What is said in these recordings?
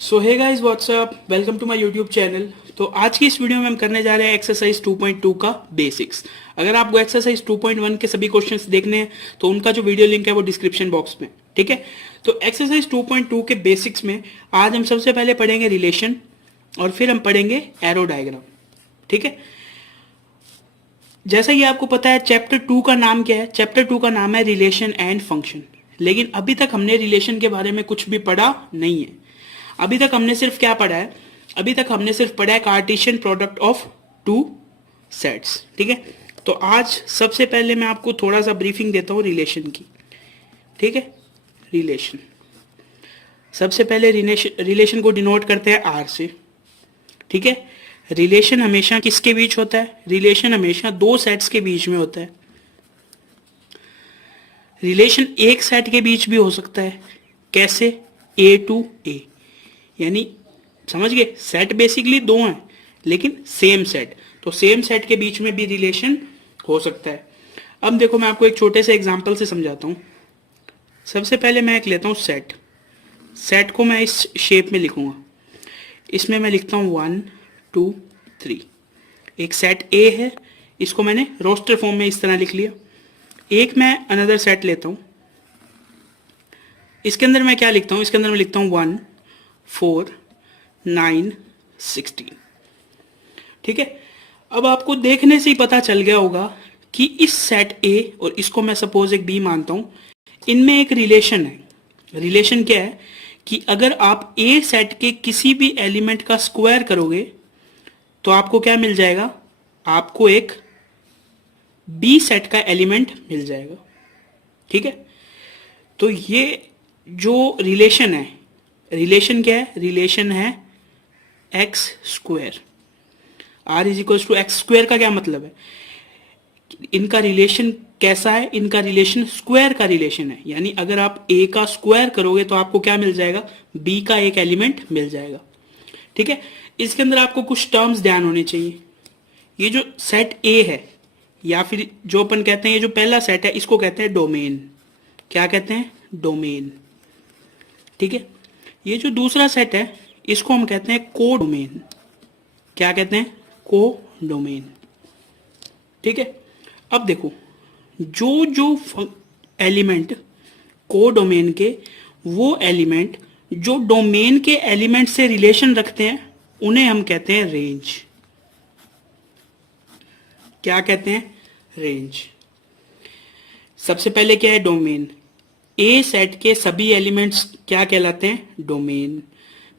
So hey guys what's up, welcome to my YouTube channel. तो आज की इस वीडियो में हम करने जा रहे हैं एक्सरसाइज 2.2 का बेसिक्स। अगर आपको एक्सरसाइज 2.1 के सभी क्वेश्चंस देखने हैं तो उनका जो वीडियो लिंक है वो डिस्क्रिप्शन बॉक्स में, ठीक है। तो एक्सरसाइज 2.2 के बेसिक्स में आज हम सबसे पहले पढ़ेंगे रिलेशन और फिर हम पढ़ेंगे एरो डायग्राम, ठीक है। जैसा कि आपको पता है चैप्टर 2 का नाम क्या है? चैप्टर 2 का नाम है रिलेशन एंड फंक्शन। लेकिन अभी तक हमने रिलेशन के बारे में कुछ भी पढ़ा नहीं है। अभी तक हमने सिर्फ क्या पढ़ा है? अभी तक हमने सिर्फ पढ़ा है Cartesian product of two sets, ठीक है। तो आज सबसे पहले मैं आपको थोड़ा सा ब्रीफिंग देता हूं रिलेशन की, ठीक है। रिलेशन, सबसे पहले रिलेशन को डिनोट करते हैं आर से, ठीक है। रिलेशन हमेशा किसके बीच होता है? रिलेशन हमेशा दो सेट्स के बीच में होता है। रिलेशन एक सेट के बीच भी हो सकता है। कैसे? ए टू ए, यानी समझ गए, सेट बेसिकली दो हैं लेकिन सेम सेट, तो सेम सेट के बीच में भी रिलेशन हो सकता है। अब देखो मैं आपको एक छोटे से एग्जांपल से समझाता हूं। सबसे पहले मैं एक लेता हूं सेट। सेट को मैं इस शेप में लिखूंगा। इसमें मैं लिखता हूं 1 2 3। एक सेट ए है, इसको मैंने रोस्टर फॉर्म में इस तरह लिख लिया। एक मैं अनदर सेट लेता हूं, इसके अंदर मैं क्या लिखता हूं? इसके अंदर मैं लिखता हूं 1 4 9 16, ठीक है। अब आपको देखने से ही पता चल गया होगा कि इस सेट ए और इसको मैं सपोज एक बी मानता हूं, इनमें एक रिलेशन है। रिलेशन क्या है कि अगर आप ए सेट के किसी भी एलिमेंट का स्क्वायर करोगे तो आपको क्या मिल जाएगा? आपको एक बी सेट का एलिमेंट मिल जाएगा, ठीक है। तो ये जो रिलेशन है, रिलेशन क्या है? रिलेशन है X square. R is equal to X square का क्या मतलब है? इनका रिलेशन कैसा है? इनका रिलेशन स्क्वायर का रिलेशन है, यानी अगर आप ए का स्क्वायर करोगे तो आपको क्या मिल जाएगा? बी का एक एलिमेंट मिल जाएगा, ठीक है। इसके अंदर आपको कुछ टर्म्स ध्यान होने चाहिए। ये जो सेट ए है, या फिर जो अपन कहते हैं ये जो पहला सेट है, इसको कहते हैं डोमेन। क्या कहते हैं? डोमेन, ठीक है। ये जो दूसरा सेट है इसको हम कहते हैं को डोमेन। क्या कहते हैं? को डोमेन, ठीक है। अब देखो, जो जो एलिमेंट को डोमेन के, वो एलिमेंट जो डोमेन के एलिमेंट से रिलेशन रखते हैं उन्हें हम कहते हैं रेंज। क्या कहते हैं? रेंज। सबसे पहले क्या है? डोमेन। ए सेट के सभी एलिमेंट्स क्या कहलाते हैं? डोमेन।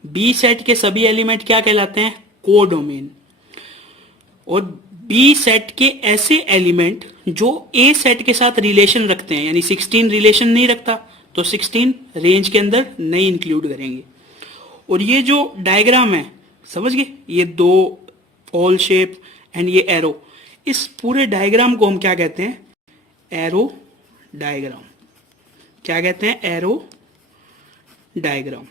बी सेट के सभी एलिमेंट क्या कहलाते हैं? को डोमेन। और बी सेट के ऐसे एलिमेंट जो ए सेट के साथ रिलेशन रखते हैं, यानी 16 रिलेशन नहीं रखता तो 16 रेंज के अंदर नहीं इंक्लूड करेंगे। और ये जो डायग्राम है, समझ गए, ये दो ऑल शेप एंड ये एरो, इस पूरे डायग्राम को हम क्या कहते हैं? Arrow diagram. क्या कहते हैं? Arrow diagram.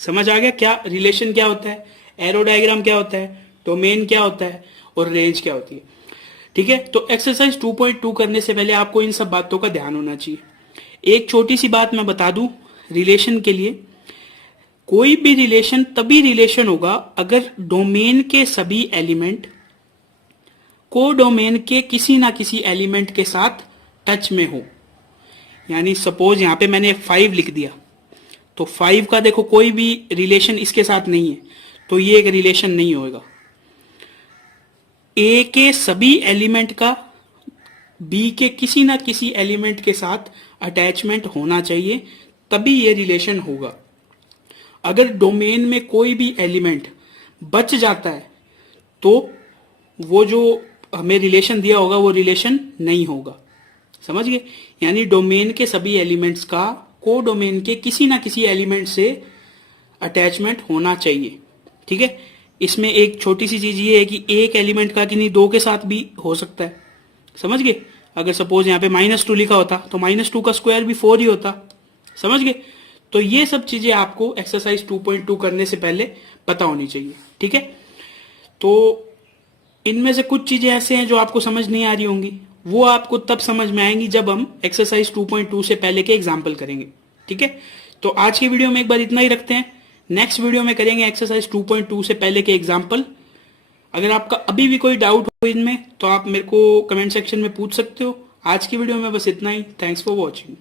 समझ आ गया क्या रिलेशन क्या होता है, एरो डायग्राम क्या होता है, डोमेन क्या होता है और रेंज क्या होती है, ठीक है। तो एक्सरसाइज 2.2 करने से पहले आपको इन सब बातों का ध्यान होना चाहिए। एक छोटी सी बात मैं बता दूं रिलेशन के लिए, कोई भी रिलेशन तभी रिलेशन होगा अगर डोमेन के सभी एलिमेंट को डोमेन के किसी ना किसी एलिमेंट के साथ टच में हो। यानी सपोज यहां पे मैंने 5 लिख दिया, तो 5 का देखो कोई भी रिलेशन इसके साथ नहीं है, तो ये एक रिलेशन नहीं होगा। ए के सभी एलिमेंट का बी के किसी ना किसी एलिमेंट के साथ अटैचमेंट होना चाहिए, तभी ये रिलेशन होगा। अगर डोमेन में कोई भी एलिमेंट बच जाता है तो वो जो हमें रिलेशन दिया होगा वो रिलेशन नहीं होगा, समझ गए। यानी डोमेन के सभी एलिमेंट्स का को डोमेन के किसी ना किसी एलिमेंट से अटैचमेंट होना चाहिए, ठीक है। इसमें एक छोटी सी चीज ये है कि एक एलिमेंट का कि नहीं दो के साथ भी हो सकता है, समझ गए। अगर सपोज यहाँ पे -2 लिखा होता तो -2 का स्क्वायर भी 4 ही होता, समझ गए। तो ये सब चीजें आपको एक्सरसाइज 2.2 करने से पहले पता होनी चाहिए, ठीक है। तो इनमें से कुछ चीजें ऐसे हैं जो आपको समझ नहीं आ रही होंगी, वो आपको तब समझ में आएंगी जब हम एक्सरसाइज 2.2 से पहले के एग्जाम्पल करेंगे, ठीक है। तो आज की वीडियो में एक बार इतना ही रखते हैं। नेक्स्ट वीडियो में करेंगे एक्सरसाइज 2.2 से पहले के एग्जाम्पल। अगर आपका अभी भी कोई डाउट हो इनमें तो आप मेरे को कमेंट सेक्शन में पूछ सकते हो। आज की वीडियो में बस इतना ही। Thanks for watching.